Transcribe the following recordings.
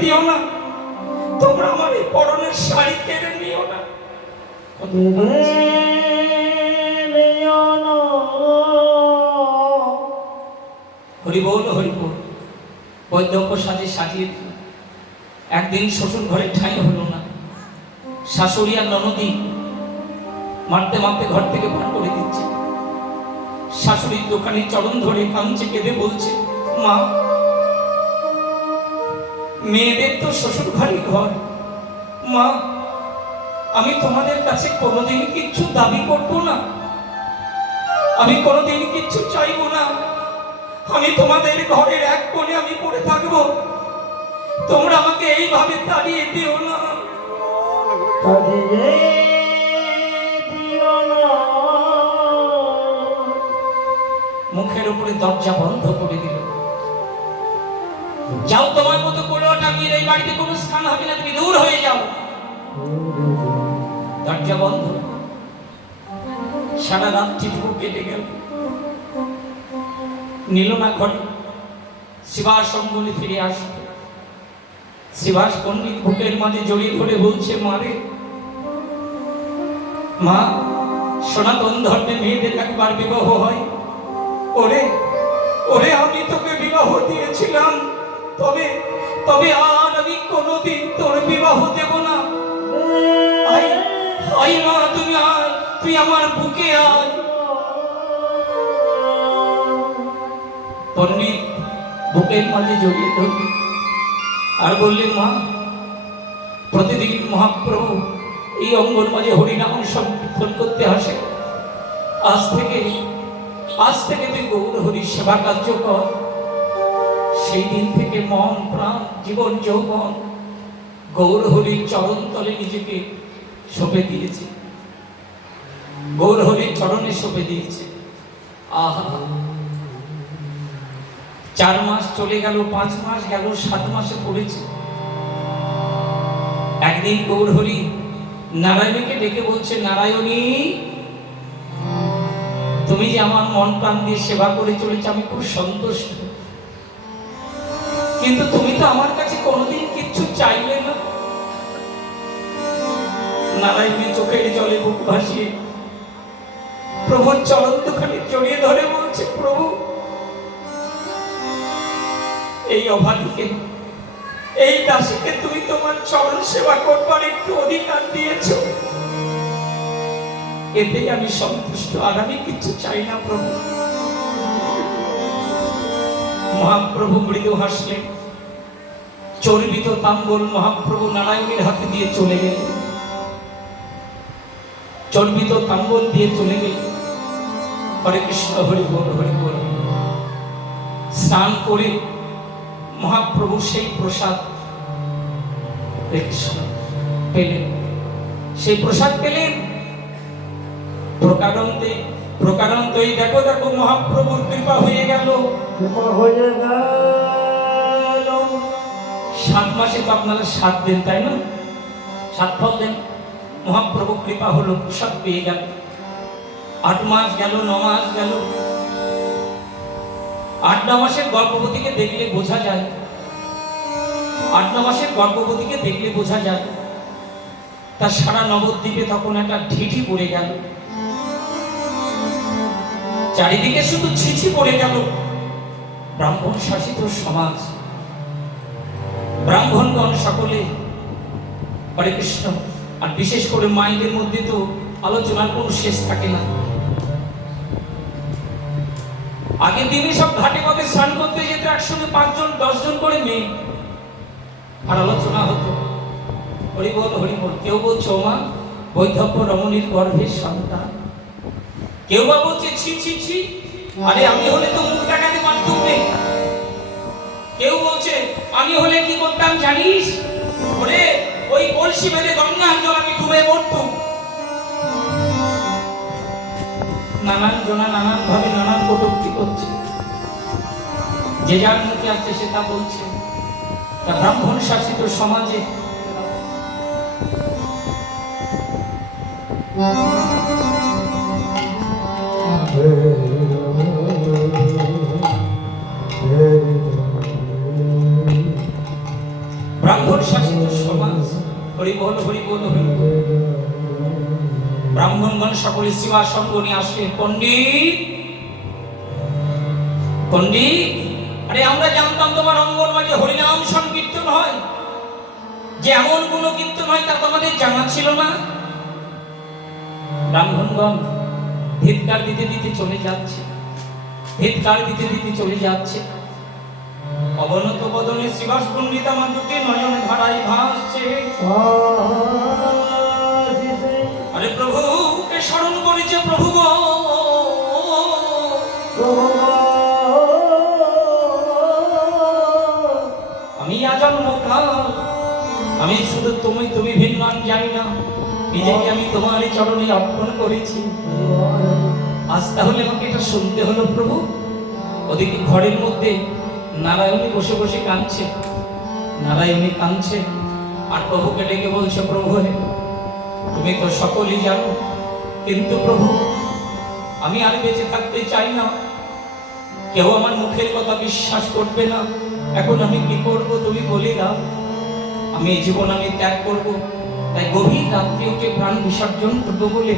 দিও না, তোমরা আমার এই পরনের শাড়ি কেড়ে নিও না। হরি বল হরি বল। বৈদ্যব্য সাজে সাজিয়ে দিল। একদিন শ্বশুর ঘরে ঠাঁই হলো না, শাশুড়ি আর ননদি মারতে মারতে ঘর থেকে বার করে দিচ্ছে। শাশুড়ির দোকানে চরণ ধরে কাঁদছে, কেঁদে বলছে, মা, মেয়েদের তো শ্বশুর ঘরই ঘর। মা, আমি তোমাদের কাছে কোনোদিন কিচ্ছু দাবি করবো না, আমি কোনোদিন কিচ্ছু চাইবো না। আমি তোমাদের ঘরের এক কোণে আমি পড়ে থাকবো, তোমরা আমাকে এইভাবে তাড়িয়ে দিও না। মুখের উপরে দরজা বন্ধ করে দিল। যাও, তোমার মতো কোনো টাঙিয়ে এই বাড়িতে কোনো স্থান হবে না, তুমি দূর হয়ে যাও। দরজা বন্ধ। সারা রাত্রিটুকু কেটে গেল, নিল না ঘরে। শিবাস অঙ্গলে ফিরে আসবে। শিবাস পণ্ডিত বুকের মাঝে জড়িয়ে ধরে বলছে, মারে, মা, সনাতন ধর্মে মেয়েদের একবার বিবাহ হয়। ওরে ওরে, আমি তোকে বিবাহ দিয়েছিলাম, তবে তবে আর আমি কোনোদিন তোর বিবাহ দেব না। আয় আয় মা, তুমি আয়, তুই আমার বুকে আয়। পণ্ডিত বুকের মাঝে জড়িয়ে ধরবে আর বললেন, মা, প্রতিদিন মহাপ্রভু এই অঙ্গন মাঝে হরিনাম সংকীর্তন করতে আসে। আজ থেকে তুই গৌর হরির সেবা কার্য কর। সেই দিন থেকে মন প্রাণ জীবন যৌবন গৌর হরির চরণ তলে নিজেকে সঁপে দিয়েছে, গৌর হরির চরণে সঁপে দিয়েছে। আহা, 4 মাস চলে গেল, 5 মাস গেল, 7 মাসে পড়েছে। একদিন গৌর হরি নারায়ণীকে ডেকে বলছে, নারায়ণী, তুমি যে আমার মন প্রাণ দিয়ে সেবা করে চলেছো, আমি খুব সন্তুষ্ট, কিন্তু তুমি তো আমার কাছে কোনোদিন কিচ্ছু চাইলে না। নারায়ণী চোখের জলে বুক ভাসিয়ে প্রভুর চরণ দুখানি জড়িয়ে ধরে বলছে, প্রভু, এই অভাগীকে, এই দাসীকে তুমি তোমার চরণ সেবা করবার একটু অধিকার দিয়েছ, এতেই আমি সন্তুষ্ট, আর আমি কিছু চাই না প্রভু। মহাপ্রভু মৃদু হাসলেন। চর্বিত তাম্বল মহাপ্রভু নারায়ণীর হাতে দিয়ে চলে গেলেন। চর্বিত তাম্বল দিয়ে চলে গেলেন। হরে কৃষ্ণ, হরি বল হরি বল। স্নান করে মহাপ্রভু সেই প্রসাদ পেলেন, সেই প্রসাদ পেলেন। প্রকারান্তই দেখো দেখো মহাপ্রভুর কৃপা হয়ে গেল। 7 মাসে তো আপনারা 7 দিন, তাই না? 7 ফল দেন। মহাপ্রভু কৃপা হলো, প্রসাদ পেয়ে গেল। 8 মাস গেল, 9 মাস গেল। 8-9 মাসের গর্ভবতীকে দেখলে বোঝা যায়, 8-9 মাসের গর্ভবতীকে দেখলে বোঝা যায় তার সারা নবদ্বীপে তখন একটা ঢিঠি পড়ে গেল। চারিদিকে শুধু ছিছি পড়ে গেল। ব্রাহ্মণ শাসিত সমাজ, ব্রাহ্মণগণ সকলে হরে কৃষ্ণ। আর বিশেষ করে মায়েদের মধ্যে তো আলোচনার কোনো শেষ থাকে না। আগের দিনে সব ঘাটে পথে স্নান করতে যেত, একসঙ্গে 5 জন 10 জন করে মেয়ে, আর আলোচনা হতো। হরি বল হরি বল। কেউ বলছে, ও মা, বৈধব্য রমণীর গর্ভের সন্তান। কেউ বা বলছে, ছি ছি ছি, আরে আমি হলে তো মুখ দেখাতে পারতুম না। কেউ বলছে, আমি হলে কি করতাম জানিস, ওরে ওই কলসি বেঁধে গঙ্গার জল আমি ডুবে মরতুম। নানান জনা নানান ভাবে নানান কটূক্তি করছে, যে যার মুখে আসছে সে তা বলছে। তা ব্রাহ্মণ শাসিত সমাজে ব্রাহ্মণ শাসিত সমাজ। হরি বল, হরি বল, হরি বল। ব্রাহ্মণগণ সকলে শিবাসন নিয়ে আসলে, পণ্ডিত পণ্ডিত, আরে আমরা জানতাম তোমার অঙ্গনবাড়ি হরিনাম সংকীর্তন হয়, যে এমন কোন কীর্তন হয় তা তোমাদের জানা ছিল না। ব্রাহ্মণগণ ধিক্কার দিতে দিতে চলে যাচ্ছে, ধিক্কার দিতে দিতে চলে যাচ্ছে। অবনত বদনে শিবাস পণ্ডিত আমার দুটি নয়ন ধারায় ভাসছে। আরে প্রভুকে স্মরণ করেছে, প্রভু গো আমি আজন্ম কাল, আমি শুধু তুমি ভিন্ন জানি না, নিজেকে আমি তোমার চরণে অর্পণ করেছি। আজ তাহলে আমাকে এটা শুনতে হলো প্রভু। ওদিকে ঘরের মধ্যে নারায়ণী বসে বসে কাঁদছে, নারায়ণী কাঁদছে, আর প্রভুকে ডেকে বলছে, প্রভু তুমি তো সকলেই জানো, কিন্তু প্রভু আমি আর বেঁচে থাকতে চাই না, কেউ আমার মুখের কথা বিশ্বাস করবে না, এখন আমি কি করব তুমি বলে দাও। আমি এই জীবন আমি ত্যাগ করব, তাই গভীর রাত্রে উঠে প্রাণ বিসর্জন করবো বলে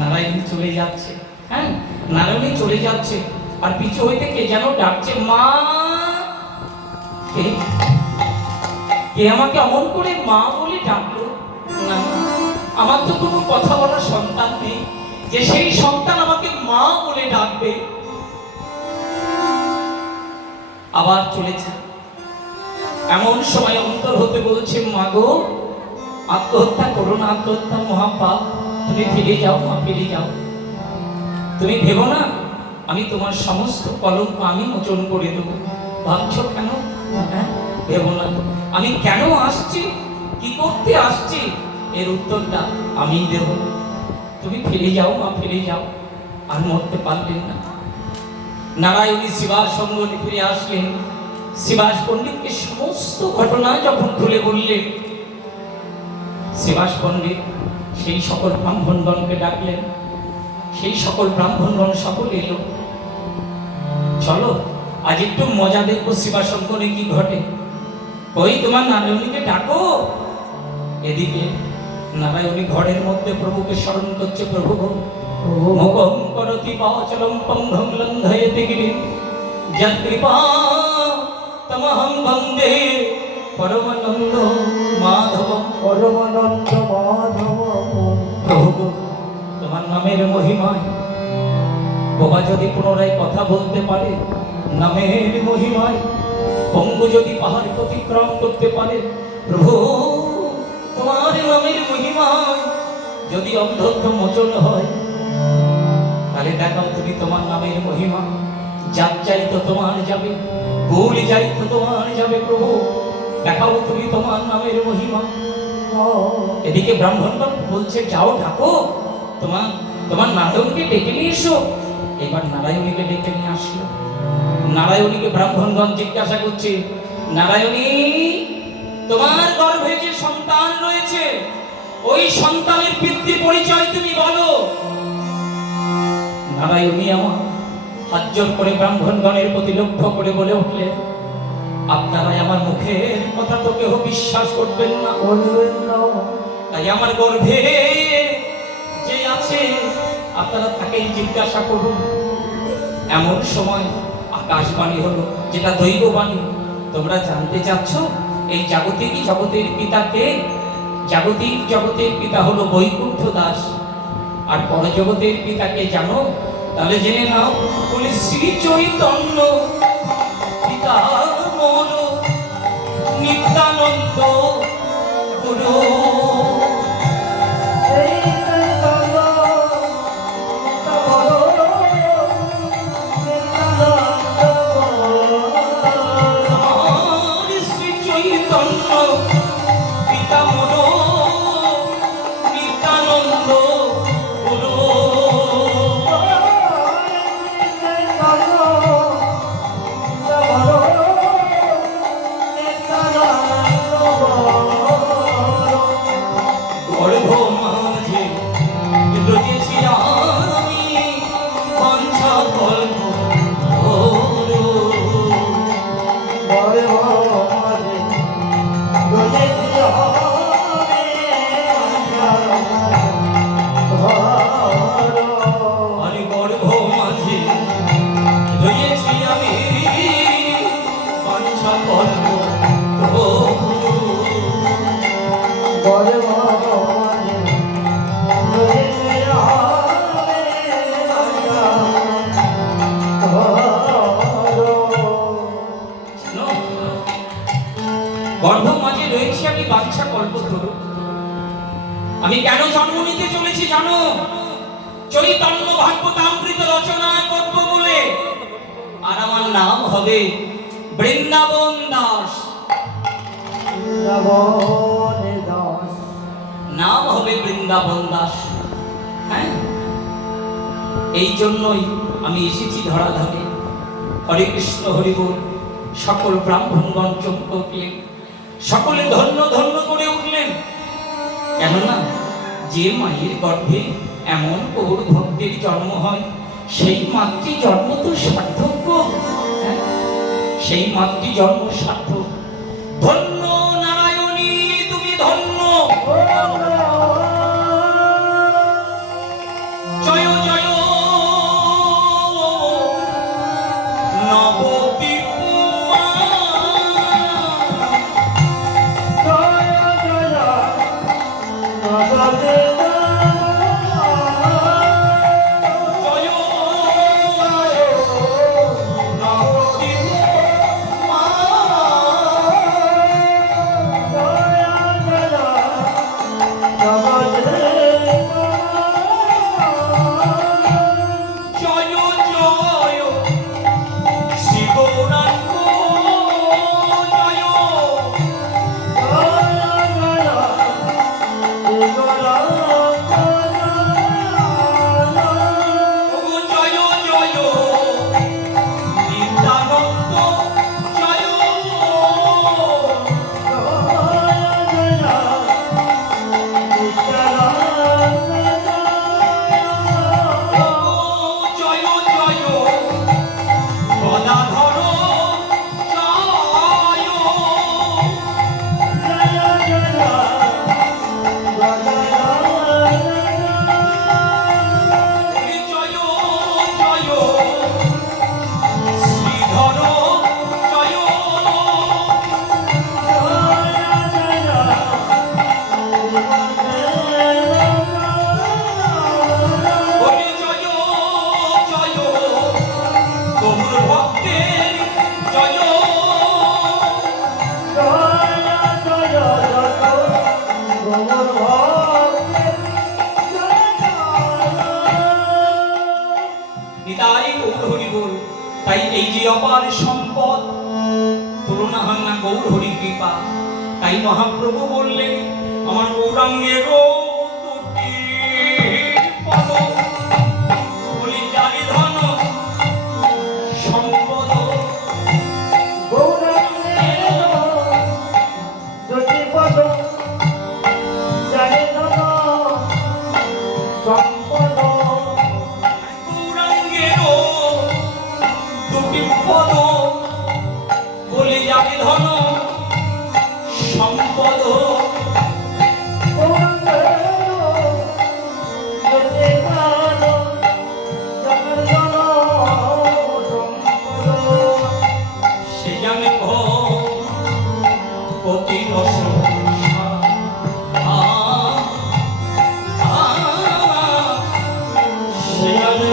নারায়ণী চলে যাচ্ছে। হ্যাঁ, নারায়ণী চলে যাচ্ছে, আর পিছু হইতে কে যেন ডাকছে, মা। কে আমাকে অমন করে মা বলে ডাকলো? না, আমার তো কোনো কথা বলার সন্তান নেই যে সেই সন্তান আমাকে মা বলে ডাকবে। আবার চলেছে। এমন সময় অন্তর হতে বলছে, মা গো আত্মহত্যা করো না, আত্মহত্যা মহাপাপ, তুমি ফিরে যাও মা, ফিরে যাও। তুমি ভেবো না আমি তোমার সমস্ত কলঙ্ক আমি মোচন করে দেবো। ভাবছো কেন? হ্যাঁ, ভেবো না। আমি কেন আসছি, কি করতে আসছি, এর উত্তরটা আমি দেব। তুমি ফিরে যাও মা, ফিরে যাও। আর মরতে পারলেন না। নারায়ণী শিবাস সঙ্গ ফিরে আসলেন। শিবাস পণ্ডিতকে সমস্ত ঘটনা যখন খুলে বললেন, শিবাস পণ্ডিত সেই সকল ব্রাহ্মণগণকে ডাকলেন। সেই সকল ব্রাহ্মণগণ সকল এলো। চলো আজ একটু মজা দেখবো শিবাশঙ্করে কি ঘটে। ওই তোমার নারায়ণীকে ডাকো। এদিকে নারায়ণী ঘরের মধ্যে প্রভুকে স্মরণ করছে, প্রভু মুখং করতি বাচলং পঙ্গং লঙ্ঘয়তি গিরিং যৎ কৃপা তমহং বন্দে পরমানন্দ মাধব, পরমানন্দ মাধব। প্রভু তোমার নামের মহিমায় বাবা যদি পুনরায় কথা বলতে পারে, নামের মহিমায় পঙ্গু যদি পাহাড় অতিক্রম করতে পারে, প্রভু তোমার নামের মহিমায় যদি অন্ধত্ব মোচন হয়, তাহলে দেখাও তুমি তোমার নামের মহিমা। যার চাই তো তোমার যাবে, ভুল যাই তো তোমার যাবে, প্রভু দেখাও তুমি তোমার নামের মহিমা। এদিকে ব্রাহ্মণগণ বলছে, যাও ডাকো তোমার নারায়ণীকে ডেকে নিয়ে এসো। এবার নারায়ণীকে ডেকে নিয়ে আসলো। নারায়ণীকে ব্রাহ্মণগণ জিজ্ঞাসা করছে, নারায়ণী তোমার গর্ভে যে সন্তান রয়েছে, ওই সন্তানের পিতৃ পরিচয় তুমি বলো। নারায়ণী আমার হাত জোর করে ব্রাহ্মণগণের প্রতি লক্ষ্য করে বলে উঠলে, আপনারা আমার মুখের কথা তো কেউ বিশ্বাস করবেন না, তাই আমার গর্ভে যে আছে আপনারা তাকেই জিজ্ঞাসা করুন। এমন সময় আকাশবাণী হলো, যেটা দৈববাণী। তোমরা জানতে চাচ্ছ এই জাগতিক জগতের পিতা কে? জাগতিক জগতের পিতা হলো বৈকুণ্ঠ দাস। আর পরজগতের পিতাকে জানো? তাহলে জেনে নাও, বলে শ্রী চৈতন্য পিতা মোর নিত্যানন্দ গুরু। আরে গর্ভ মাঝে রয়েছি আমি বাঞ্ছা কল্প গর্ভ মাঝে রয়েছি আমি বাঞ্ছা কল্পতরু। আমি কেন জন্ম নিতে চলেছি জানো? চৈতন্য ভাগবতামৃত রচনা করব বলে। আর আমার নাম হবে বৃন্দাবন দাস। নাম হবে বৃন্দাবন দাস। হ্যাঁ, এই জন্যই আমি এসেছি ধরাধামে। হরে কৃষ্ণ হরি বল। সকল ব্রাহ্মণগণ চমকে সকলে ধন্য ধন্য করে উঠলেন। কেননা যে মায়ের গর্ভে এমন গৌর ভক্তের জন্ম হয়, সেই মাতৃ জন্ম তো সার্থক। হ্যাঁ, সেই মাতৃ জন্ম সার্থক। ধন্য নারায়ণী, তুমি ধন্য। জয় জয় নবদ্বীপ মা। তাই এই যে অপার সম্পদ, তুলনা হয় না গৌর হরি কৃপা। তাই মহাপ্রভু বললেন, আমার গৌরাঙ্গের দুটি পদ বলি জানি ধন সম্পদ। গৌরাঙ্গের দুটি পদ জানি ধন সম্পদ। পদ বলি যাবে ধন সম্পদ। সে জানে পতি রস সে জানে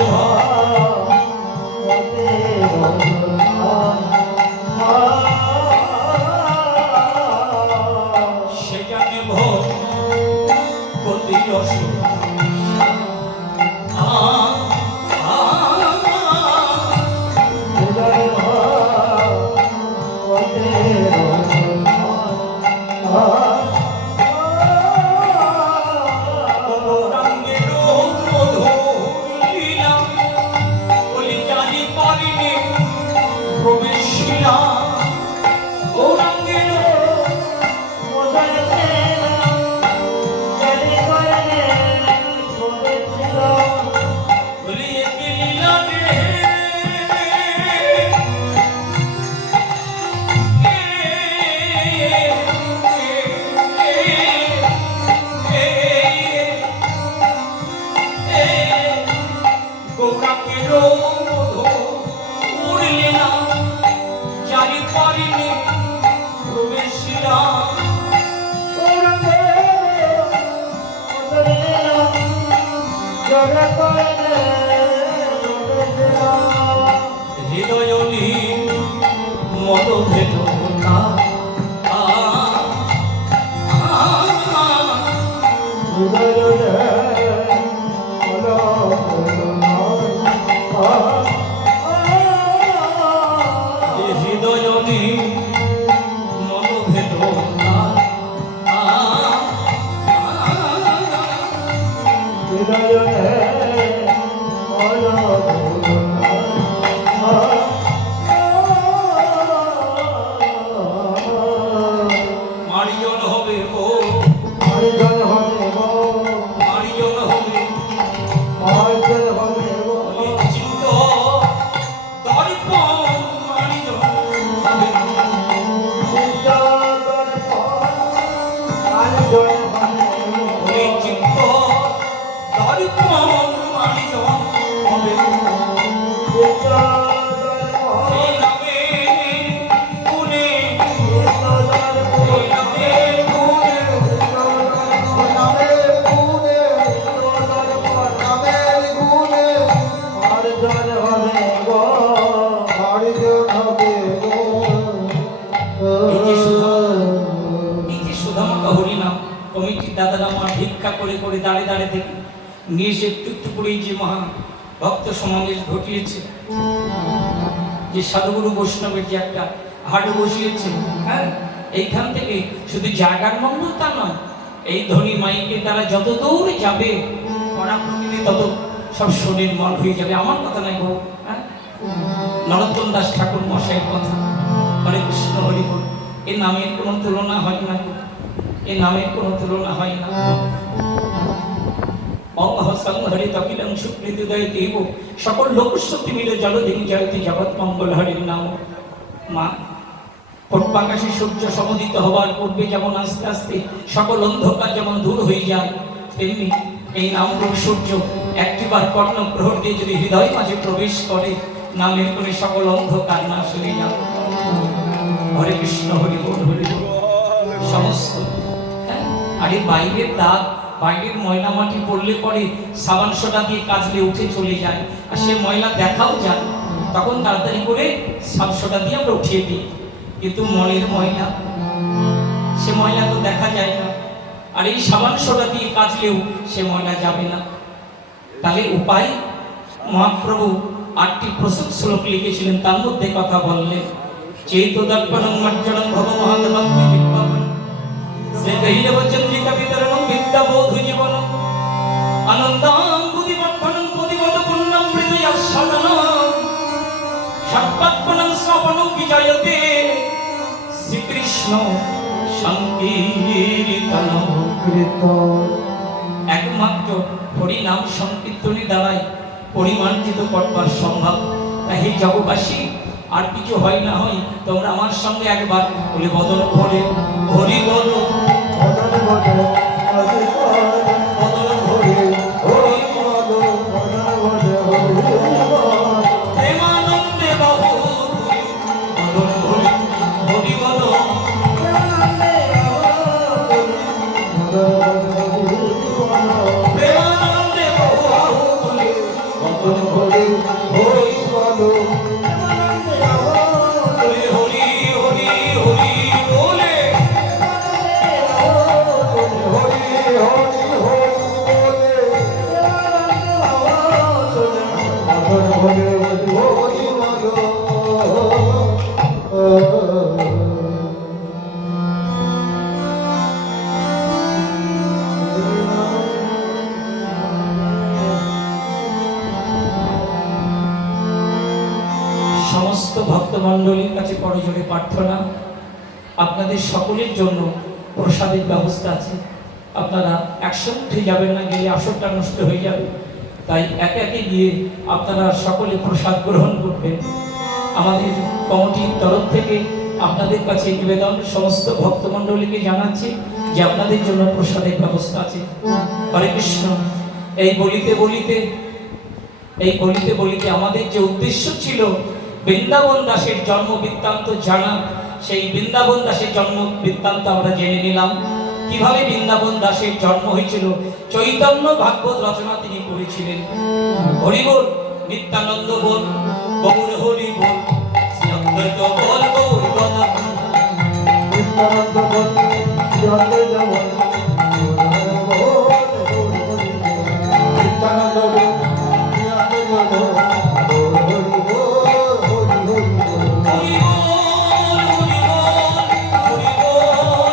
সেখানে ভক্তি রস মন ভেদনা হৃদয়নে মন ভেদনা মারিজন হবে ও মারিজন হবে নিশ্চিন্ত দর্পণ মারিজন হবে নিশ্চিন্ত দর্পণ মারিজন হবে এই নামে গুণে এই নামে গুণে এই যে সুধামাকা হরিনাম কমিটির দাদারা আমার ভিক্ষা করে করে দাঁড়ে দাঁড়ে থেকে নিয়ে এসে একটু একটু করেই যে মহা ভক্ত সমাবেশ ঘটিয়েছে, যে সাধুগুরু বৈষ্ণবের যে একটা হাট বসিয়েছে, হ্যাঁ, এইখান থেকে শুধু জায়গার মঙ্গল তা নয়, এই ধনী মাইকে তারা যত দূরে যাবে পড়া প্রকৃতি তত সব শরীর মন হয়ে যাবে। আমার কথা নাই গো, হ্যাঁ, নরোত্তম দাস ঠাকুর মশাইয়ের কথা। হরে কৃষ্ণ হরি বল। এ নামের কোনো তুলনা হয় না, এ নামের কোনো তুলনা হয় না। সকল লোকশক্তি মিলে জলদিন জয়তি জগৎ মঙ্গল হরির নাম। মা পূর্বাকাশে সূর্য সমুদিত হবার পূর্বে যেমন আস্তে আস্তে সকল অন্ধকার যেমন দূর হয়ে যায়, তেমনি এই নামরূপ সূর্য একটিবার কর্ণ প্রহর দিয়ে যদি হৃদয় মাঝে প্রবেশ করে, নামের করে সকল অন্ধকার নাশ হয়ে যায়। হরে কৃষ্ণ হরি বল হরি বল। সমস্ত আর এই বাইরের দাগ, বাইরের ময়লা মাটি পড়লে পরে সাবান সোডা দিয়ে কাচলে উঠে চলে যায়, আর সে ময়লা দেখাও যায়, তখন তাড়াতাড়ি করে সাব সোডা দিয়ে আমরা উঠিয়ে দিই। কিন্তু মনের ময়লা, সে ময়লা তো দেখা যায় না, আর এই সাবান সোডা দিয়ে কাচলেও সে ময়লা যাবে না। তাহলে উপায় মহাপ্রভু 8টি প্রসূত শ্লোক লিখেছিলেন, তার মধ্যে কথা বললেন চেতোদর্পণং মজ্জনং ভব মহাদেবাত্মে বিদ্যাপন সে গহিরব চন্দ্রিকা বিতরণং বিদ্যাবোধ জীবনং আনন্দাং বুদ্ধিবর্ধনং বুদ্ধিবদ পুণ্যং হৃদয়াস্বাদনং সর্বাত্মনং স্বপনং বিজয়তে শ্রীকৃষ্ণ সংকীর্তনং একমাত্র হরি নাম সংকীর্তনই দ্বারাই পরিমার্জিত করবার সম্ভব। তাই হে জগবাসী, আর কিছু হয় না হয় তোমরা আমার সঙ্গে একবার বলে বদল করে হরি বল, বদল বদল হরি বল, বদল হরি হরি বল, বদল বদল হরি বল, প্রেমানন্দে বাহু বদল হরি হরি বল, প্রেমানন্দে বাহু বদল হরি হরি বল। সমস্ত ভক্তমণ্ডলীর কাছে করজোড়ে প্রার্থনা, আপনাদের সকলের জন্য প্রসাদের ব্যবস্থা আছে। আপনারা একসঙ্গে উঠে যাবেন না, গেলে আসরটা নষ্ট হয়ে যাবে। তাই একে একে গিয়ে আপনারা সকলে প্রসাদ গ্রহণ করবেন। আমাদের কমিটির তরফ থেকে আপনাদের কাছে নিবেদন, সমস্ত ভক্তমণ্ডলীকে জানাচ্ছি যে আপনাদের জন্য প্রসাদের ব্যবস্থা আছে। হরে কৃষ্ণ। এই বলিতে বলিতে আমাদের যে উদ্দেশ্য ছিল বৃন্দাবন দাসের জন্ম বৃত্তান্ত জানা, সেই বৃন্দাবন দাসের জন্ম বৃত্তান্ত আমরা জেনে নিলাম। কিভাবে বৃন্দাবন দাসের জন্ম হয়েছিল, চৈতন্য ভাগবত রচনা তিনি করেছিলেন। হরি বল, নিত্যানন্দ বল, গৌর হরি বল, শ্রী অদ্বৈত বল, গৌর জগন্নাথ জগন্নাথ